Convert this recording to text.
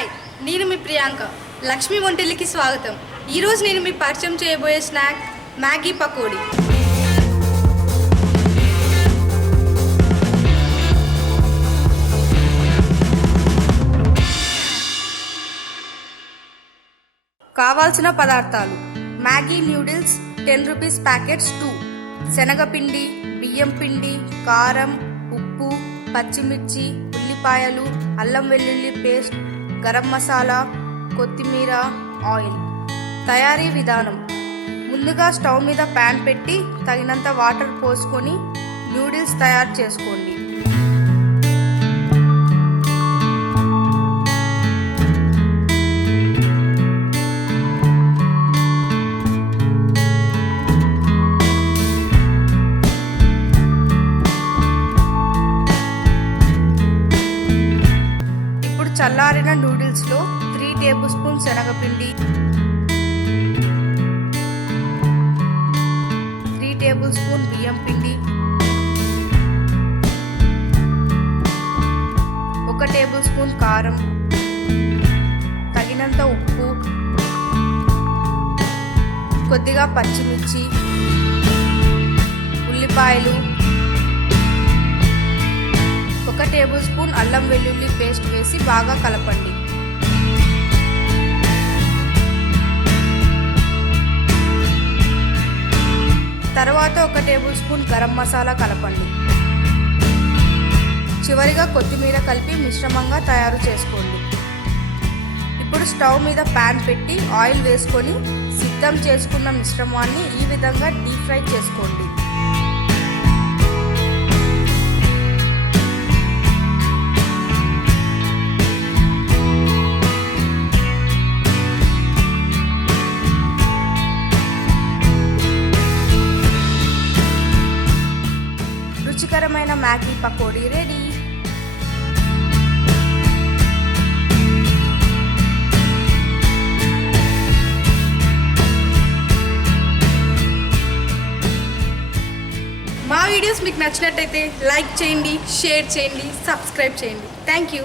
Hi, నేను మీ ప్రియాంక. లక్ష్మి వంటిల్లికి స్వాగతం. ఈరోజు నేను మీ పరిచయం చేయబోయే స్నాక్ మ్యాగీ పకోడీ. కావాల్సిన పదార్థాలు: మ్యాగీ న్యూడిల్స్ 10 రూపీస్ ప్యాకెట్స్ 2, శనగపిండి, బియ్యం పిండి, కారం, ఉప్పు, పచ్చిమిర్చి, ఉల్లిపాయలు, అల్లం వెల్లుల్లి పేస్ట్, గరం మసాలా, కొత్తిమీర, ఆయిల్. తయారీ విధానం: ముందుగా స్టవ్ మీద ప్యాన్ పెట్టి తగినంత వాటర్ పోసుకొని న్యూడిల్స్ తయారు చేసుకోండి. చల్లారిన నూడిల్స్లో 3 టేబుల్ స్పూన్ శనగపిండి, 3 టేబుల్ స్పూన్ బియ్యం పిండి, 1 టేబుల్ స్పూన్ కారం, తగినంత ఉప్పు, కొద్దిగా పచ్చిమిర్చి, ఉల్లిపాయలు, 1 టేబుల్ స్పూన్ అల్లం వెల్లుల్లి పేస్ట్ వేసి బాగా కలపండి. తర్వాత 1 టేబుల్ స్పూన్ గరం మసాలా కలపండి. చివరిగా కొత్తిమీర కలిపి మిశ్రమంగా తయారు చేసుకోండి. ఇప్పుడు స్టవ్ మీద ప్యాన్ పెట్టి ఆయిల్ వేసుకొని సిద్ధం చేసుకున్న మిశ్రమాన్ని ఈ విధంగా డీప్ ఫ్రై చేసుకోండి. రుచికరమైన మ్యాగీ పకోడీ రెడీ. మా వీడియోస్ మీకు నచ్చినట్టయితే లైక్ చేయండి, షేర్ చేయండి, సబ్స్క్రైబ్ చేయండి. Thank you.